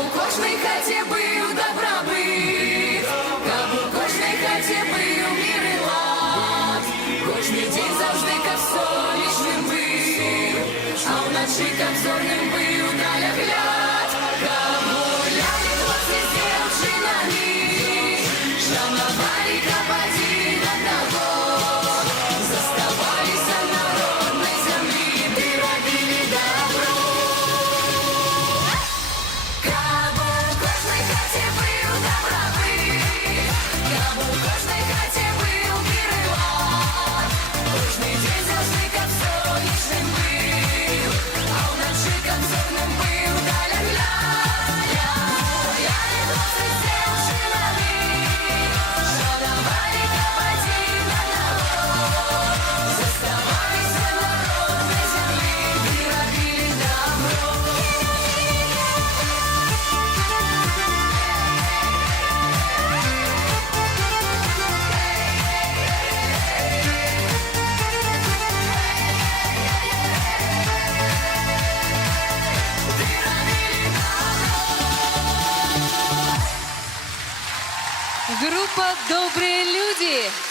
у кожній хаті бив добробит, каб у кожній хаті бив мир і лад, кожний день завжди каб сонячним бив, а вночі каб зорним бив далягляд, каб гуляли хлопці з дівчинами, шанували каб один одного, заставалися народної землі, ти робили добро. Каб у кожній хаті бив добробит, каб у кожній хаті бив мир і лад, кожний день завжди каб сонячним бив, а вночі каб зорним бив далягляд. Гуляли хлопці з дівчинами, шанували каб один одного, заставалися народної землі, ти робили добро. Группа «Добрые люди».